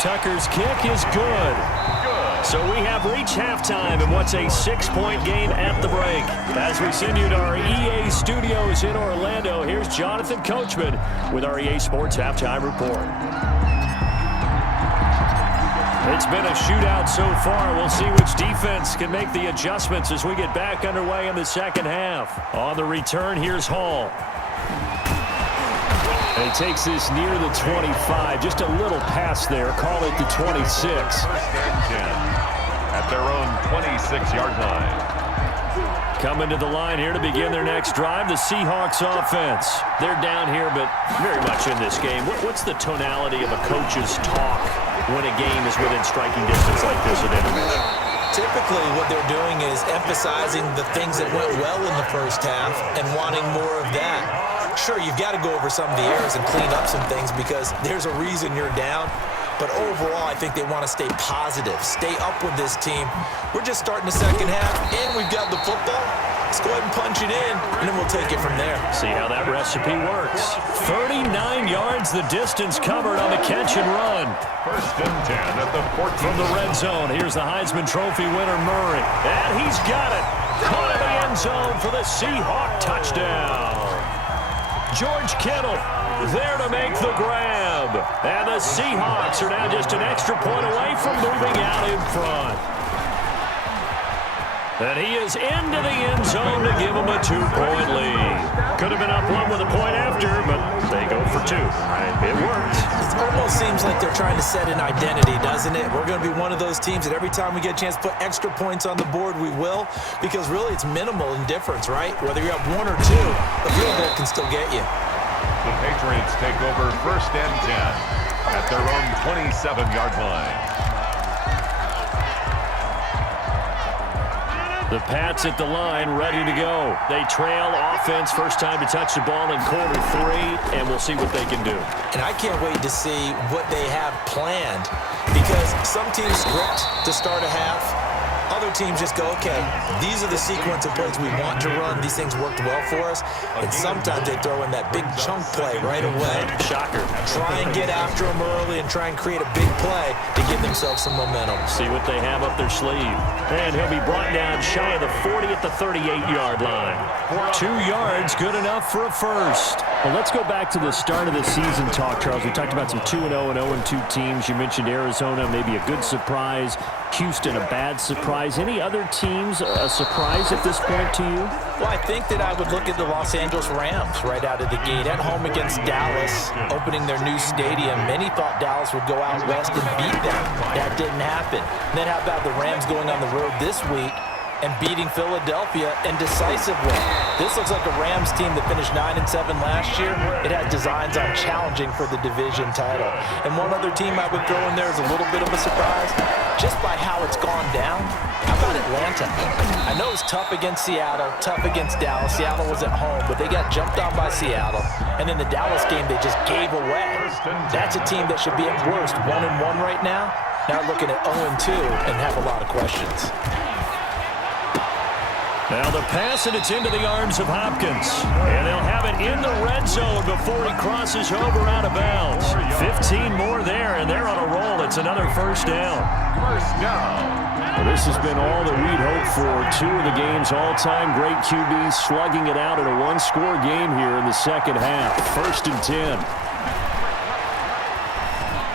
Tucker's kick is good. So we have reached halftime in what's a 6-point game at the break. As we send you to our EA studios in Orlando, here's Jonathan Coachman with our EA Sports Halftime Report. It's been a shootout so far. We'll see which defense can make the adjustments as we get back underway in the second half. On the return, here's Hall. And he takes this near the 25. Just a little pass there. Call it the 26. First and 10 at their own 26-yard line. Coming to the line here to begin their next drive, the Seahawks offense. They're down here, but very much in this game. What's the tonality of a coach's talk when a game is within striking distance like this at intermission? Typically, what they're doing is emphasizing the things that went well in the first half and wanting more of that. Sure, you've got to go over some of the errors and clean up some things because there's a reason you're down. But overall, I think they want to stay positive, stay up with this team. We're just starting the second half, and we've got the football. Let's go ahead and punch it in, and then we'll take it from there. See how that recipe works. 39 yards the distance covered on the catch and run. First and 10 at the 14. From the red zone, here's the Heisman Trophy winner, Murray. And he's got it. Caught in the end zone for the Seahawk touchdown. George Kittle there to make the grab. And the Seahawks are now just an extra point away from moving out in front. And he is into the end zone to give them a 2-point lead. Could have been up one with a point after, but they go for two. It worked. It almost seems like they're trying to set an identity, doesn't it? We're going to be one of those teams that every time we get a chance to put extra points on the board, we will. Because really it's minimal in difference, right? Whether you have one or two, the field goal can still get you. The Patriots take over first and 10 at their own 27-yard line. The Pats at the line, ready to go. They trail offense, first time to touch the ball in quarter 3, and we'll see what they can do. And I can't wait to see what they have planned because some teams script to start a half. Other teams just go, okay, these are the sequence of plays we want to run. These things worked well for us. And sometimes they throw in that big chunk play right away. Shocker. Try and get after them early and try and create a big play to give themselves some momentum. See what they have up their sleeve. And he'll be brought down shy of the 40 at the 38-yard line. 2 yards, good enough for a first. Well, let's go back to the start of the season talk, Charles. We talked about some 2-0 and 0-2 teams. You mentioned Arizona, maybe a good surprise. Houston, a bad surprise. Any other teams a surprise at this point to you? Well, I think that I would look at the Los Angeles Rams right out of the gate. At home against Dallas, opening their new stadium. Many thought Dallas would go out west and beat them. That didn't happen. And then how about the Rams going on the road this week and beating Philadelphia and decisively? This looks like a Rams team that finished 9-7 last year. It had designs on challenging for the division title. And one other team I would throw in there is a little bit of a surprise, just by how it's gone down. How about Atlanta? I know it's tough against Seattle, tough against Dallas. Seattle was at home, but they got jumped on by Seattle. And then the Dallas game, they just gave away. That's a team that should be at worst 1-1 right now. Now looking at 0-2 and have a lot of questions. Now the pass, and it's into the arms of Hopkins. And they'll have it in the red zone before he crosses over out of bounds. 15 more there, and they're on a roll. It's another first down. First down. Well, this has been all that we'd hoped for. 2 of the game's all-time great QBs slugging it out in a one-score game here in the second half. First and 10.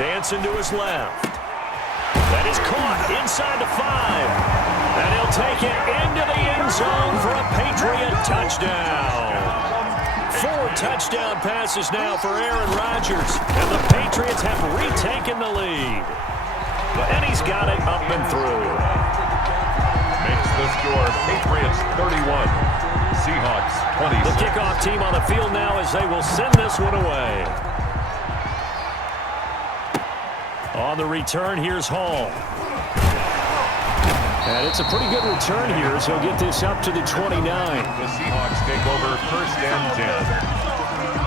Dancing to his left. That is caught inside the 5. And he'll take it into the end zone for a Patriot touchdown. 4 touchdown passes now for Aaron Rodgers. And the Patriots have retaken the lead. And he's got it up and through. Makes the score Patriots 31, Seahawks 26. The kickoff team on the field now as they will send this one away. On the return, here's Hall. And it's a pretty good return here as he'll get this up to the 29. The Seahawks take over first and 10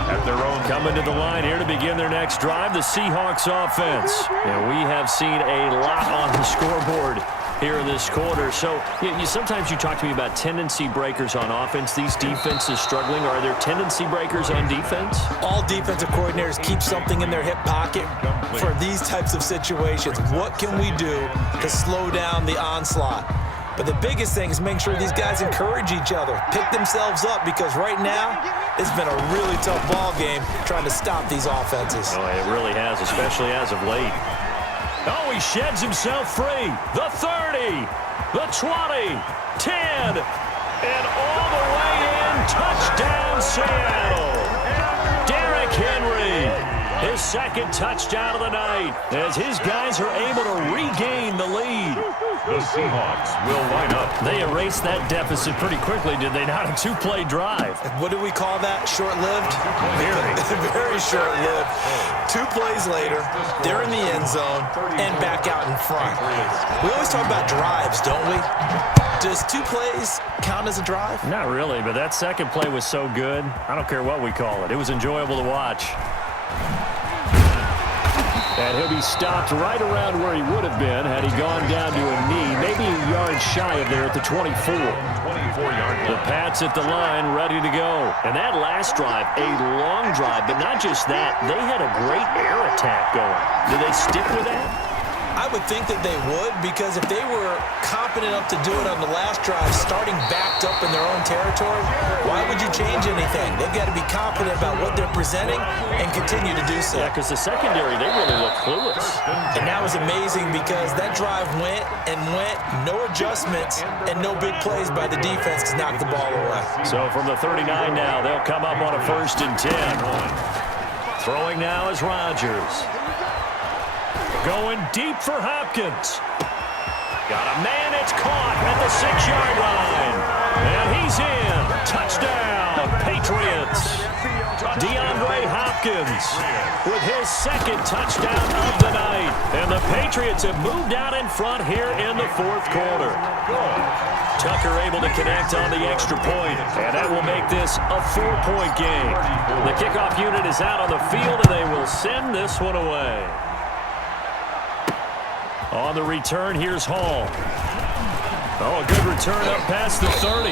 at their own. Coming to the line here to begin their next drive, the Seahawks offense. And we have seen a lot on the scoreboard here in this quarter. So sometimes you talk to me about tendency breakers on offense. These defenses struggling. Are there tendency breakers on defense? All defensive coordinators keep something in their hip pocket for these types of situations. What can we do to slow down the onslaught? But the biggest thing is make sure these guys encourage each other, pick themselves up, because right now it's been a really tough ball game trying to stop these offenses. Oh, it really has, especially as of late. Oh, he sheds himself free. The 30, the 20, 10, and all the way in. Touchdown, Seattle. Derrick Henry, his second touchdown of the night, as his guys are able to regain the lead. The Seahawks will line up. They erased that deficit pretty quickly, did they not? A two-play drive. What do we call that? Short-lived? Very short-lived. 2 plays later, they're in the end zone and back out in front. We always talk about drives, don't we? Does 2 plays count as a drive? Not really, but that second play was so good. I don't care what we call it. It was enjoyable to watch. And he'll be stopped right around where he would have been had he gone down to a knee, maybe a yard shy of there at the 24. 24-yard line. The Pats at the line, ready to go. And that last drive, a long drive, but not just that. They had a great air attack going. Did they stick with that? I would think that they would, because if they were confident enough to do it on the last drive, starting backed up in their own territory, why would you change anything? They've got to be confident about what they're presenting and continue to do so. Yeah, because the secondary, they really look clueless. And that was amazing, because that drive went and went, no adjustments, and no big plays by the defense to knock the ball away. So from the 39 now, they'll come up on a 1st and 10. Throwing now is Rodgers. Going deep for Hopkins. Got a man, it's caught at the 6-yard line. And he's in. Touchdown, Patriots. DeAndre Hopkins with his second touchdown of the night. And the Patriots have moved out in front here in the 4th quarter. Tucker able to connect on the extra point, and that will make this a 4-point game. The kickoff unit is out on the field, and they will send this one away. On the return, here's Hall. Oh, a good return up past the 30.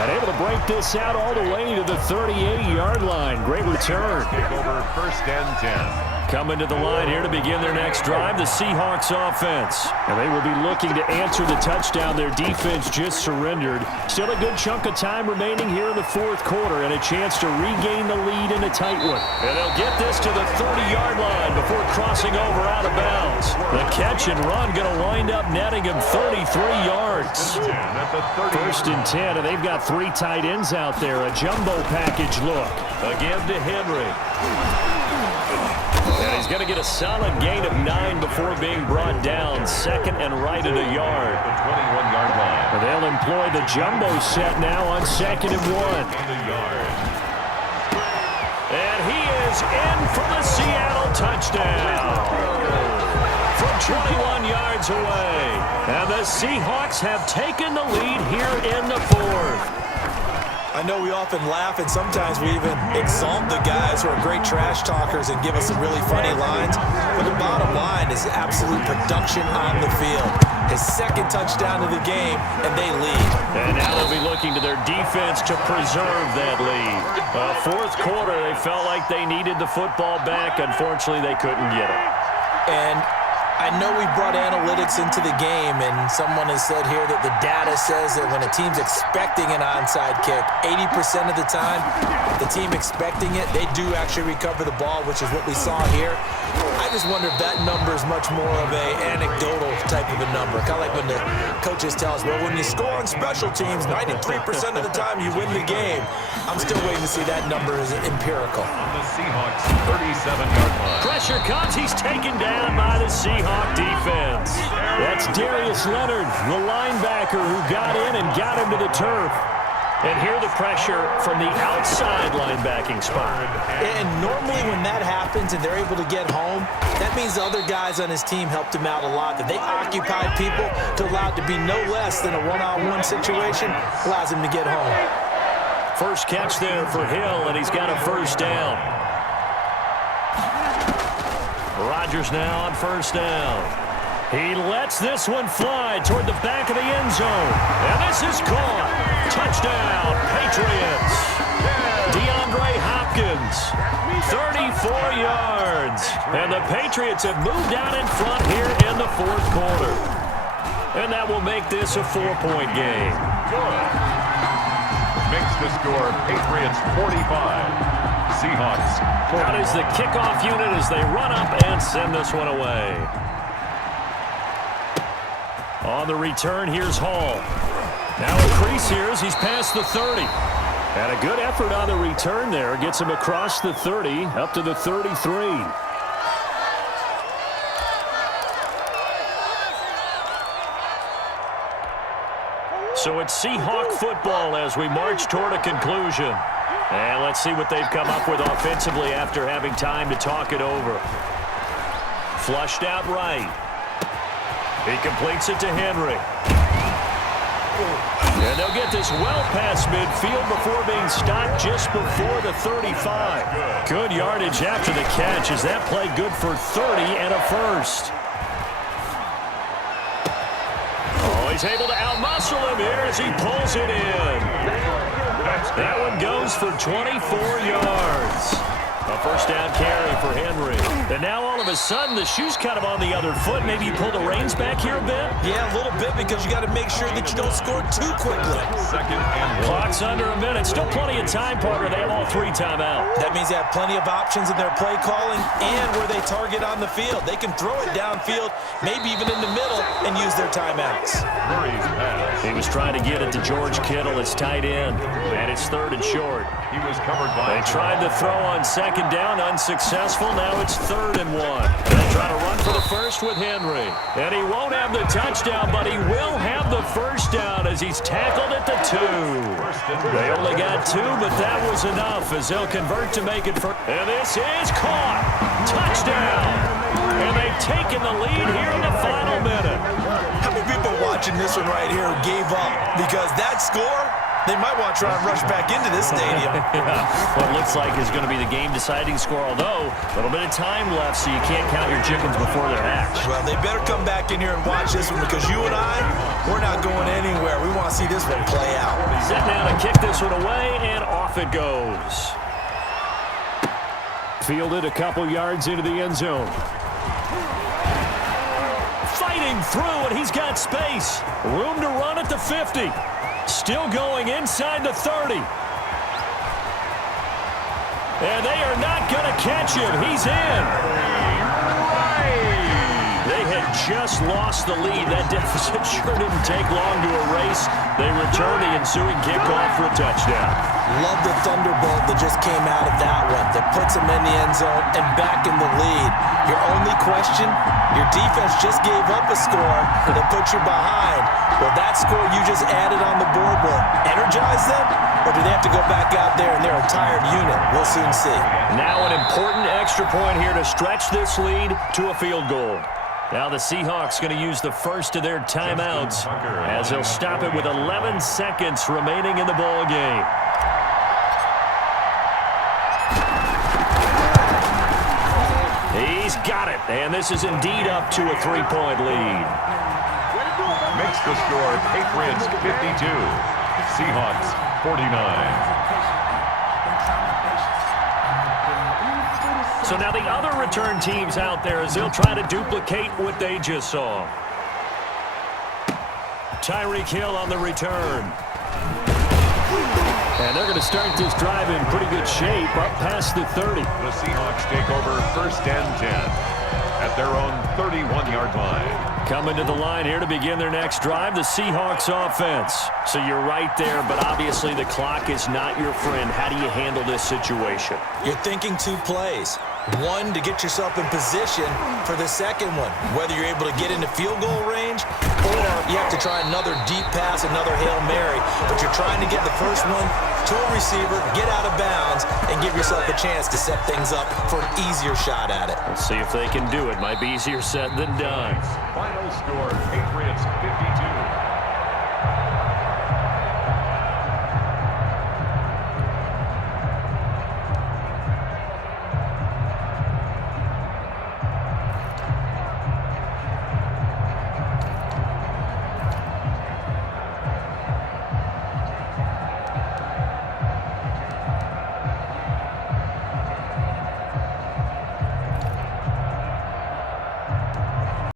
And able to break this out all the way to the 38-yard line. Great return. Take over 1st and 10. Coming to the line here to begin their next drive, the Seahawks offense. And they will be looking to answer the touchdown their defense just surrendered. Still a good chunk of time remaining here in the 4th quarter, and a chance to regain the lead in a tight one. And they'll get this to the 30-yard line before crossing over out of bounds. The catch and run going to wind up netting him 33 yards. 1st and 10, and they've got 3 tight ends out there. A jumbo package look. Again to Henry. And he's going to get a solid gain of 9 before being brought down. 2nd and right at a yard. The 21-yard line. And they'll employ the jumbo set now on 2nd and 1. And he is in for the Seattle touchdown. From 21 yards away. And the Seahawks have taken the lead here in the 4th. I know we often laugh, and sometimes we even exalt the guys who are great trash talkers and give us some really funny lines. But the bottom line is absolute production on the field. His 2nd touchdown of the game, and they lead. And now they'll be looking to their defense to preserve that lead. 4th quarter, they felt like they needed the football back. Unfortunately, they couldn't get it. And I know we brought analytics into the game, and someone has said here that the data says that when a team's expecting an onside kick, 80% of the time, the team expecting it, they do actually recover the ball, which is what we saw here. I just wonder if that number is much more of a anecdotal type of a number. Kind of like when the coaches tell us, well, when you score on special teams, 93% of the time you win the game. I'm still waiting to see that number is empirical. On the Seahawks 37-yard line. Pressure comes. He's taken down by the Seahawk defense. That's Darius Leonard, the linebacker who got in and got him to the turf. And here the pressure from the outside linebacking spot. And normally when that happens and they're able to get home, that means the other guys on his team helped him out a lot. That they occupied people to allow it to be no less than a one-on-one situation, allows him to get home. First catch there for Hill, and he's got a 1st down. Rodgers now on 1st down. He lets this one fly toward the back of the end zone. And this is caught. Touchdown, Patriots. DeAndre Hopkins, 34 yards. And the Patriots have moved out in front here in the fourth quarter. And that will make this a 4-point game. Good. Makes the score Patriots 45. Seahawks. Out is the kickoff unit as they run up and send this one away. On the return, here's Hall. Now a crease here as he's past the 30. And a good effort on the return there. Gets him across the 30, up to the 33. So it's Seahawk football as we march toward a conclusion. And let's see what they've come up with offensively after having time to talk it over. Flushed out right. He completes it to Henry. And they'll get this well past midfield before being stopped just before the 35. Good yardage after the catch as that play good for 30 and a first. Oh, he's able to outmuscle him here as he pulls it in. That one goes for 24 yards. A first down carry for Henry. And now all of a sudden the shoe's kind of on the other foot. Maybe you pull the reins back here a bit? Yeah, a little bit because you got to make sure that you don't score too quickly. Second and 1. Clock's under a minute. Still plenty of time, partner. They have all 3 timeouts. That means they have plenty of options in their play calling and where they target on the field. They can throw it downfield, maybe even in the middle, and use their timeouts. Murray's pass. He was trying to get it to George Kittle, his tight end. And it's 3rd and short. He was covered by. They tried to throw on 2nd down, unsuccessful. Now it's 3rd and 1. They try to run for the first with Henry. And he won't have the touchdown, but he will have the first down as he's tackled at the 2. They only got 2, but that was enough as they'll convert to make it for. And this is caught. Touchdown. And they've taken the lead here in the final minute. How many people watching this one right here gave up? Because that score, they might want to try and rush back into this stadium. Yeah, what looks like is going to be the game-deciding score, although a little bit of time left, so you can't count your chickens before they're hatched. Well, they better come back in here and watch this one because you and I, we're not going anywhere. We want to see this one play out. Set down to kick this one away, and off it goes. Fielded a couple yards into the end zone. Fighting through, and he's got space. Room to run at the 50. Still going inside the 30. And they are not going to catch him. He's in. They had just lost the lead. That deficit sure didn't take long to erase. They return the ensuing kickoff for a touchdown. Love the thunderbolt that just came out of that one that puts them in the end zone and back in the lead. Your only question, your defense just gave up a score that put you behind. Will that score you just added on the board will energize them? Or do they have to go back out there and they're a tired unit? We'll soon see. Now an important extra point here to stretch this lead to a field goal. Now the Seahawks going to use the first of their timeouts as they'll stop it with 11 seconds remaining in the ball game. He's got it, and this is indeed up to a 3-point lead. Makes the score Patriots 52, Seahawks 49. So now the other return teams out there as they'll try to duplicate what they just saw. Tyreek Hill on the return. And they're going to start this drive in pretty good shape up past the 30. The Seahawks take over 1st and 10 at their own 31-yard line. Coming to the line here to begin their next drive, the Seahawks offense. So you're right there, but obviously the clock is not your friend. How do you handle this situation? You're thinking 2 plays. One, to get yourself in position for the second one, whether you're able to get into field goal range or you have to try another deep pass, another Hail Mary, but you're trying to get the first one to a receiver, get out of bounds, and give yourself a chance to set things up for an easier shot at it. We'll see if they can do it. Might be easier said than done. Final score, Patriots 52,